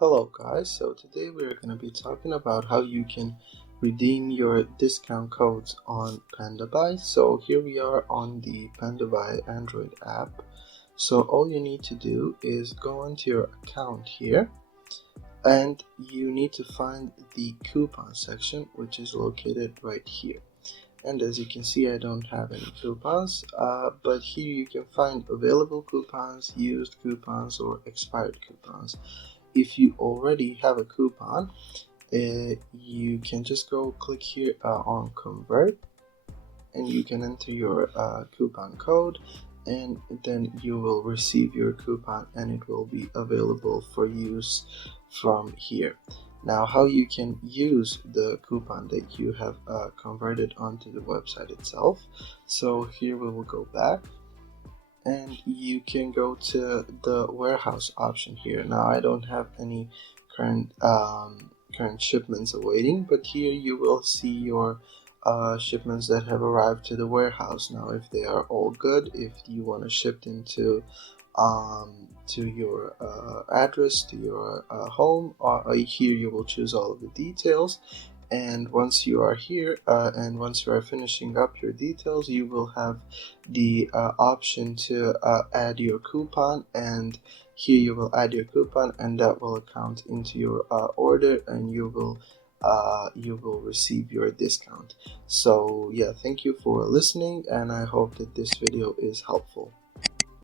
Hello guys, so today we're going to be talking about how you can redeem your discount codes on Pandabuy. So here we are on the Pandabuy Android app. So all you need to do is go onto your account here and you need to find the coupon section, which is located right here. And as you can see, I don't have any coupons, but here you can find available coupons, used coupons, or expired coupons. If you already have a coupon, you can just go click here on convert, and you can enter your coupon code, and then you will receive your coupon and it will be available for use from here. Now, how you can use the coupon that you have converted onto the website itself. So here we will go back and you can go to the warehouse option here. Now I don't have any current shipments awaiting, but here you will see your shipments that have arrived to the warehouse. Now if they are all good, if you want to ship them to your address, to your home, here you will choose all of the details. And once you are here and once you are finishing up your details, you will have the option to add your coupon, and here you will add your coupon and that will count into your order, and you will receive your discount. So yeah, thank you for listening, and I hope that this video is helpful.